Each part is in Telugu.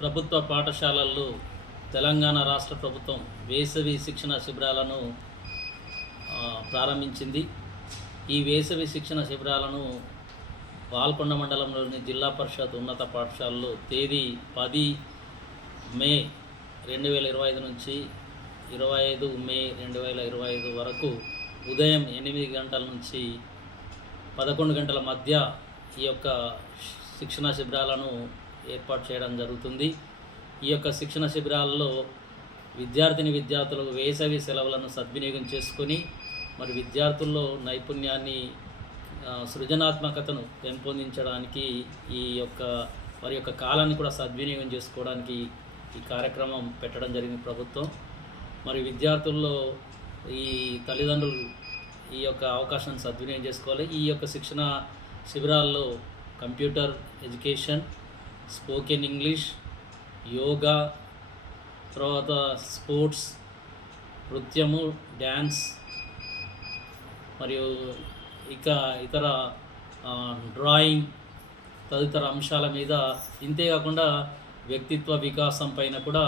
ప్రభుత్వ పాఠశాలల్లో తెలంగాణ రాష్ట్ర ప్రభుత్వం వేసవి శిక్షణ శిబిరాలను ప్రారంభించింది. ఈ వేసవి శిక్షణ శిబిరాలను పాల్కొండ మండలంలోని జిల్లా పరిషత్ ఉన్నత పాఠశాలలో తేదీ 10 మే 2025 నుంచి 25 మే 2025 వరకు ఉదయం 8 గంటల నుంచి 11 గంటల మధ్య ఈ యొక్క శిక్షణ శిబిరాలను ఏర్పాటు చేయడం జరుగుతుంది. ఈ యొక్క శిక్షణ శిబిరాల్లో విద్యార్థులు వేసవి సెలవులను సద్వినియోగం చేసుకొని మరి విద్యార్థుల్లో నైపుణ్యాన్ని సృజనాత్మకతను పెంపొందించడానికి వారి యొక్క కాలాన్ని కూడా సద్వినియోగం చేసుకోవడానికి ఈ కార్యక్రమం పెట్టడం జరిగింది ప్రభుత్వం. మరి విద్యార్థుల్లో ఈ తల్లిదండ్రులు ఈ యొక్క అవకాశాన్ని సద్వినియోగం చేసుకోవాలి. ఈ యొక్క శిక్షణ శిబిరాల్లో computer education, spoken English, yoga, తర్వాత స్పోర్ట్స్, నృత్యము, డ్యాన్స్ మరియు ఇతర డ్రాయింగ్ తదితర అంశాల మీద, ఇంతేకాకుండా వ్యక్తిత్వ వికాసం పైన కూడా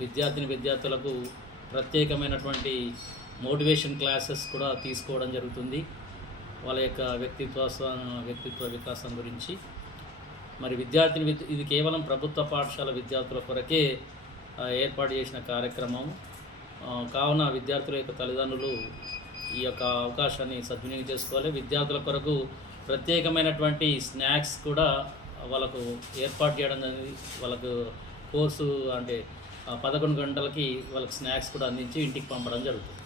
విద్యార్థులకు ప్రత్యేకమైనటువంటి మోటివేషన్ క్లాసెస్ కూడా తీసుకోవడం జరుగుతుంది. వాళ్ళ యొక్క వ్యక్తిత్వ వికాసం గురించి మరి ఇది కేవలం ప్రభుత్వ పాఠశాల విద్యార్థుల కొరకే ఏర్పాటు చేసిన కార్యక్రమం కావున విద్యార్థుల యొక్క తల్లిదండ్రులు ఈ యొక్క అవకాశాన్ని సద్వినియోగం చేసుకోవాలి. విద్యార్థుల కొరకు ప్రత్యేకమైనటువంటి స్నాక్స్ కూడా వాళ్ళకు ఏర్పాటు చేయడం జరిగింది. వాళ్ళకు కోర్సు అంటే 11 గంటలకి వాళ్ళకి స్నాక్స్ కూడా అందించి ఇంటికి పంపడం జరుగుతుంది.